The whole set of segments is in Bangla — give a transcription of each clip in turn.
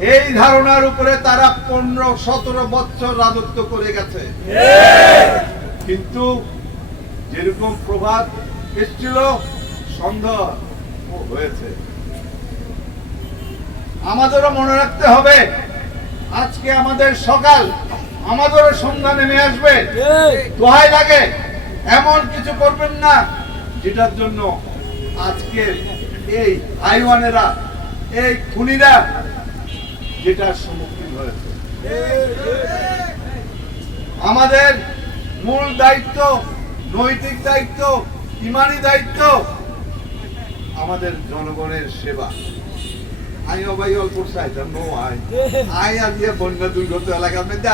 এই ধারণার উপরে তারা পনেরো, সতেরো বছর রাজত্ব করে গেছে। কিন্তু যেরকম প্রভাত এসছিল ও হয়েছে। আমাদেরও মনে রাখতে হবে, আজকে আমাদের সকাল, আমাদেরও সন্ধ্যা নেমে আসবে। দোহাই লাগে, এমন কিছু করবেন না, যেটার জন্য আজকে এই আইওয়ানেরা এই খুনিরা যেটার সম্মুখীন হয়েছে। আমাদের মূল দায়িত্ব, নৈতিক দায়িত্ব, ইমানি দায়িত্ব আমাদের জনগণের সেবা। অবাই অল্প চাইতাম নো আই। আই আজ ইয়ে বন্যা দুর্গত এলাকার মধ্যে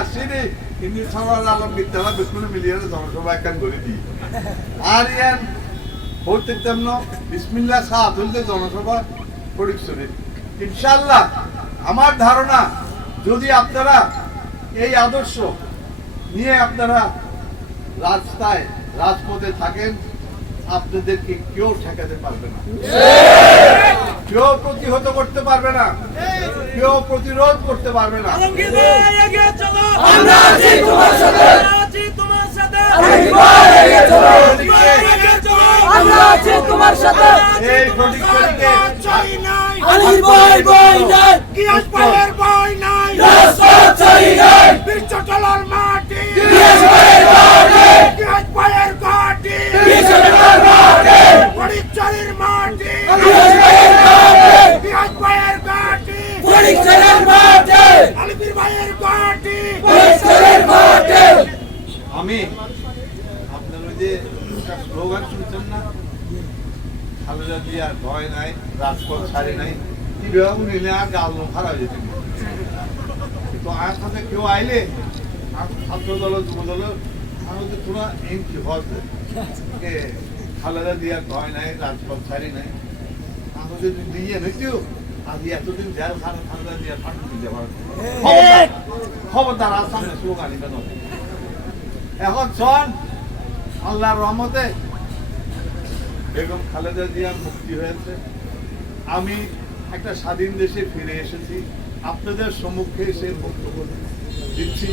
আলম বিদ্যালয় মিলিয়ে জনসভা একখান করে দিই। আর ইয়ান তেমন বিসমিল্লা জনসভা পরিচয় ইনশাল্লাহ আমার ধারণা যদি আপনারা এই আদর্শ নিয়ে আপনারা রাস্তায় রাজপথে থাকেন আপনাদেরকে কেউ ঠেকাতে পারবে না। কেউ প্রতিহত করতে পারবে না। কেউ প্রতিরোধ করতে পারবে না। এই ফটিকছড়িকে আলমগীর ভাই ভাই নাই। কিয়াস ভাইয়ের ভয় নাই রাজপথ চাই নাই। বিশ্ব চলার মাটি কিয়াস ভাইয়ের মাটি। কিয়াস ভাইয়ের ঘাটি বিশ্বনাথের মাটি। ফটিকছড়ির মাটি কিয়াস ভাইয়ের মাটি। কিয়াস ভাইয়ের ঘাটি ফটিকছড়ির মাটি। আলমগীর ভাইয়ের ঘাটি ফটিকছড়ির মাটি। আমি আপনার যে স্লোগান শুনছেন না খালেদা জিয়ার ভয় নাই, রাজপথ ছাড়ে নাই কি বেরোবো নিলে আর গাল খারাপ যেত। তো আর সাথে কেউ আইলে ছাত্র দল যুব দল আমাদের তোরা এমপি খালেদা ভয় নাই, রাজপথ ছাড়ি নাই। আমাদের দিয়ে নইতেও আজ এতদিন জেল খানা খালেদা জিয়ার ফাটু দিতে পারবে খবরদার আর সামনে স্লোগান কেন এখন চল আল্লাহর রহমতে বেগম খালেদা জিয়ার মুক্তি হয়েছে। আমি একটা স্বাধীন দেশে ফিরে এসেছি। আপনাদের সম্মুখে এসে বক্তব্য দিচ্ছি।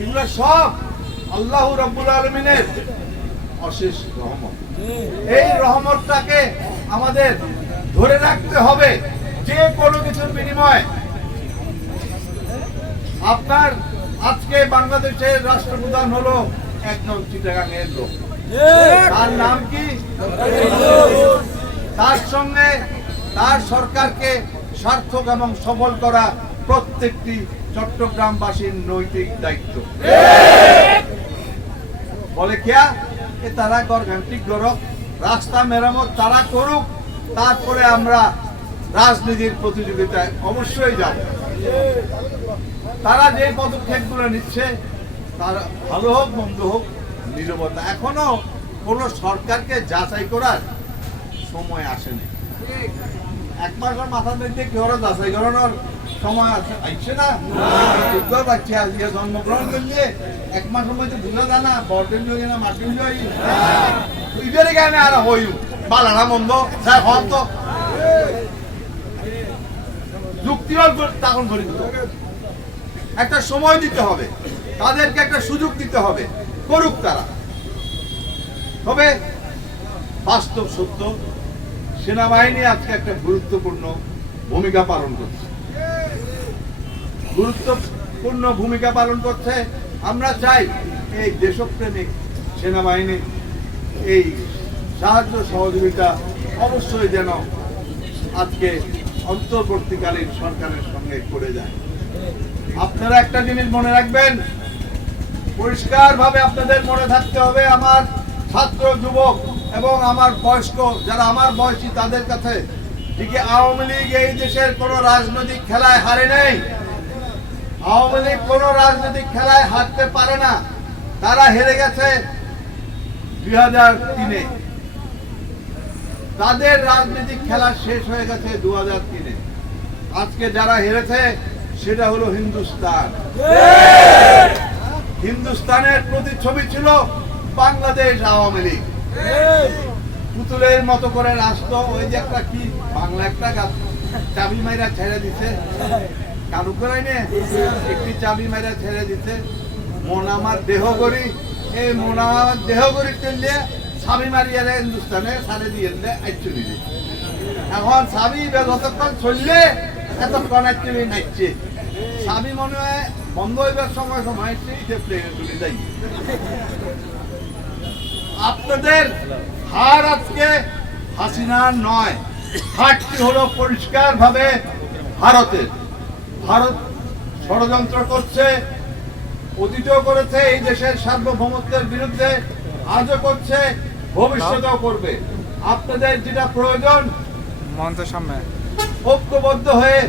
এগুলো সব আল্লাহ রব্বুল আলমিনের অশেষ রহমত। এই রহমতটাকে আমাদের ধরে রাখতে হবে যে কোনো কিছুর বিনিময়ে। আপনার আজকে বাংলাদেশের রাষ্ট্রপ্রধান হলো একজন চিটাগাংয়ের লোক। তার নাম কি? তার সঙ্গে তার সরকারকে সার্থক এবং সফল করা প্রত্যেকটি চট্টগ্রামবাসীর নৈতিক দায়িত্ব। বলে কেয়া এ তারা গরগান্তিক গরক রাস্তা মেরামত তারা করুক, তারপরে আমরা রাজনীতির প্রতিযোগিতায় অবশ্যই যাব। তারা যে পদক্ষেপগুলো নিচ্ছে, তারা ভালো হোক, মন্দ হোক নিরবতা। এখনও কোনো সরকারকে যাচাই করার সময় আসেনি। এক মাসের মাথার মধ্যে কেউ ওরা যাচাই করানোর সময় আছে? আইছে না? যোগ্য বাচ্চা আজকে জন্মগ্রহণ করলে এক মাসের মধ্যে আর হই মন্দ তো। যুক্তিবাদ তখন একটা সময় দিতে হবে। তাদেরকে একটা সুযোগ দিতে হবে। করুক তারা। তবে বাস্তব সত্য, সেনাবাহিনী আজকে একটা গুরুত্বপূর্ণ ভূমিকা পালন করছে। গুরুত্বপূর্ণ ভূমিকা পালন করছে, আমরা চাই এই দেশপ্রেমিক সেনাবাহিনী, এই সাহায্য সহযোগিতা অবশ্যই যেন আজকে অন্তর্বর্তীকালীন সরকারের সঙ্গে করে যায়। আপনারা একটা জিনিস মনে রাখবেন পরিষ্কার ভাবে আপনাদের মনে থাকতে হবে, আমার ছাত্র, যুবক এবং আমার বয়স্ক, যারা আমার বয়সী, তাদের কাছে। যে আওয়ামী লীগ এই দেশের কোন রাজনৈতিক খেলায় হারে নেই। আওয়ামী লীগ কোনো রাজনৈতিক খেলায় হারতে পারে না। তারা হেরে গেছে দুই হাজার তিনে। তাদের রাজনৈতিক খেলা শেষ হয়ে গেছে দু হাজার তিনে। আজকে যারা হেরেছে, সেটা হলো হিন্দুস্তান। হিন্দুস্তানের প্রতিচ্ছবি ছিল বাংলাদেশ আওয়ামী লীগ। পুতুলের মতো করে রাষ্ট্র ওই যে একটা কি, বাংলা একটা চাবি মাইরা ছেড়ে দিছে। কারু করাই নে? একটি চাবি মাইরা ছেড়ে দিছে। মন আমার দেহ করি এই মন আমার দেহ করি তেলে চাবি মারিয়া হিন্দুস্তানে সারে দিয়ে দিলে আইচুরি এখন চাবি যতক্ষণ চললে এতক্ষণ আইচুরি নাচছে চাবি মনে হয় বন্ধ হইবার সময় সময় প্লেনে যাই। আপনাদের হার আজকে হাসিনার নয়, হারটি হলো পরিষ্কার ভাবে ভারতের। ভারত ষড়যন্ত্র করছে, অতীতও করেছে, এই দেশের সার্বভৌমত্বের বিরুদ্ধে আজও করছে, ভবিষ্যতেও করবে। আপনাদের যেটা প্রয়োজন, মঞ্চের সামনে। ঐক্যবদ্ধ হয়ে।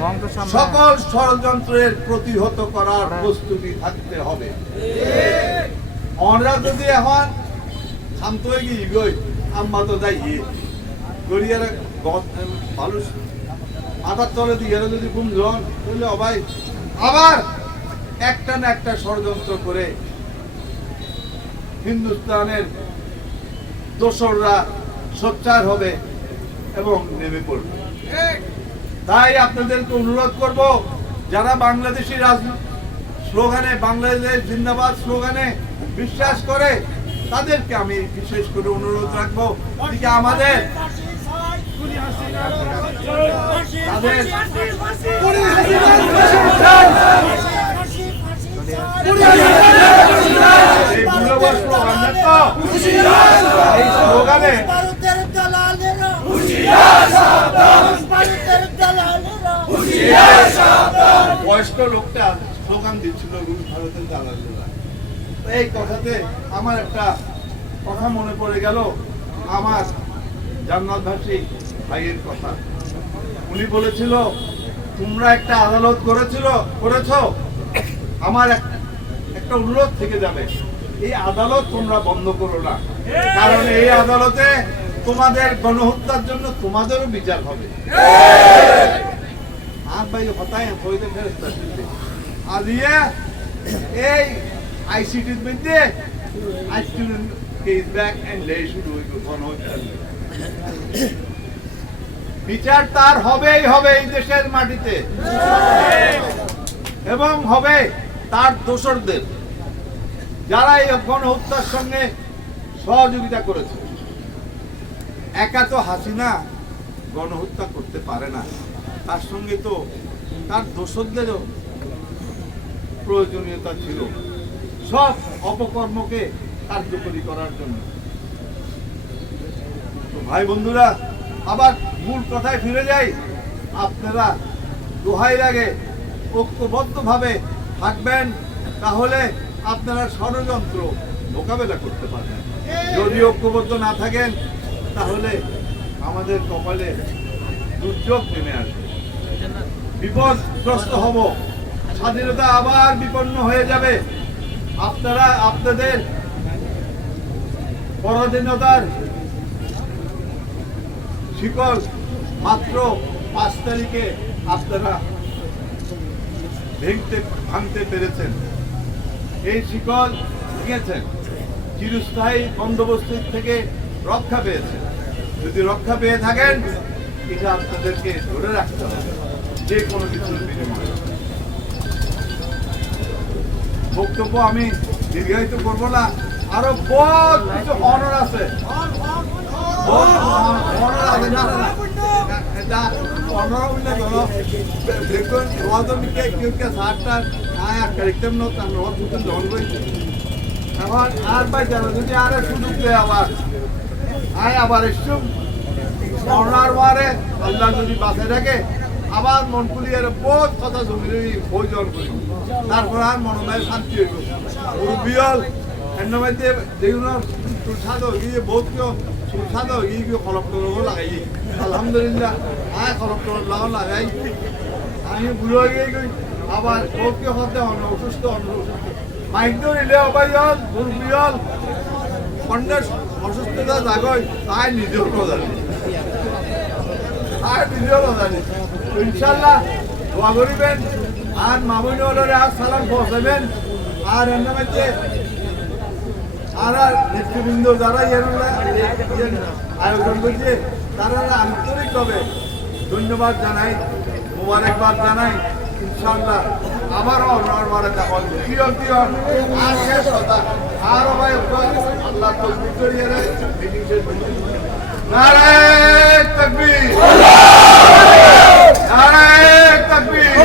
সকল ষড়যন্ত্রের প্রতিহত করার প্রস্তুতি থাকতে হবে। আমরা যদি এখন শান্ত হয়ে গিয়ে গই আম্মা তো যাই গড়িয়ার ভালো মাথার তলে দিয়ে যদি ঘুম জন তাহলে অবাই আবার একটা না একটা ষড়যন্ত্র করে হিন্দুস্তানের দোসররা সোচ্চার হবে এবং নেমে পড়বে। তাই আপনাদেরকে অনুরোধ করব, যারা বাংলাদেশি স্লোগানে, বাংলাদেশ জিন্দাবাদ স্লোগানে বিশ্বাস করে, তাদেরকে আমি বিশেষ করে অনুরোধ রাখব আমাদের এই স্লোগান তো এই স্লোগানে ভারতের দালালেরা ভারতের দালালেরা বয়স্ক লোকটা স্লোগান দিচ্ছিল ভারতের এই কথাতে আমার একটা কথা মনে পড়ে গেল, আমার জান্নাতভাসী ভাইয়ের কথা। উনি বলেছিল, তোমরা একটা আদালত করেছিল, করেছ, আমার এক- একটা অনুরোধ থেকে যাবে। এই আদালত তোমরা বন্ধ করো না। কারণ এই আদালতে তোমাদের গণহত্যার জন্য তোমাদেরও বিচার হবে। আব্বাই হতায় হইতে এই আইসিটির মধ্যে বিচার তার হবেই হবে এই দেশের মাটিতে। এবং হবে তার দোষরদের যারা এই গণহত্যার সঙ্গে সহযোগিতা করেছে। একা তো হাসিনা গণহত্যা করতে পারে না। তার সঙ্গে তো তার দোষদেরও প্রয়োজনীয়তা ছিল। সব অপকর্মকে কার্যকরী করার জন্য। তো ভাই বন্ধুরা, আবার মূল কথায় ফিরে যাই। আপনারা দোহাই লাগে ঐক্যবদ্ধভাবে থাকবেন, তাহলে আপনারা ষড়যন্ত্র মোকাবেলা করতে পারবেন। যদি ঐক্যবদ্ধ না থাকেন, তাহলে আমাদের কপালে দুর্যোগ নেমে আসবে। বিপদগ্রস্ত হব। স্বাধীনতা আবার বিপন্ন হয়ে যাবে। আপনারা আপনাদের পরাধীনতার শিকল মাত্র পাঁচ তারিখে আপনারা ভেঙতে, ভাঙতে পেরেছেন। এই শিকল ভেঙেছেন। চিরস্থায়ী বন্দোবস্তের থেকে রক্ষা পেয়েছেন। যদি রক্ষা পেয়ে থাকেন এটা আপনাদেরকে ধরে রাখতে হবে, যে কোনো কিছুর বিনিময়ে। বক্তব্য আমি দীর্ঘায়িত করব না, আরও বহুত কিছু অনর আছে। আর যদি আর সুযোগ আবার, আয় আবার এসছুম মরনার মারে আল্লাহ যদি বাঁচে থাকে, আবার মন খুলিয়ে বহুত কথা জমির প্রয়োজন করি। তারপর আর মনে শান্তি হইব। মুরব্বিয়ল মধ্যে দেখুন সুস্বাদ গিয়ে বহুত কেউ সুস্বাদ গিয়ে গিয়ে খলপ করব লাগাই আলহামদুলিল্লাহ আয় খলপ লাগাও লাগাই। আমি বুড়ো গিয়ে আবার ওকে হতে অন্য অসুস্থ অন্য অসুস্থ। মাইক ধরিলে অবাইল দুর্বিয়ল অন্যের অসুস্থতা জাগয় তাই নিজেও প্রধানী তাই নিজেও প্রধানী ইনশাল্লাহ দোয়া করিবেন। আর মামুন হলরে আর সালাম পৌঁছাবেন। আর এর আর আর নেতৃবৃন্দ যারা এর আয়োজন করছে, তারা আন্তরিকভাবে ধন্যবাদ জানাই, মোবারকবাদ জানাই। ইনশাল্লাহ প্রিয় প্রিয়, আর শেষ কথা, আরও ভাই আল্লাহ তসবির করিয়ে নারায়ণ তকবীর। নারায়ণ তকবীর।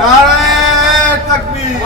নারায়ণ তকবীর।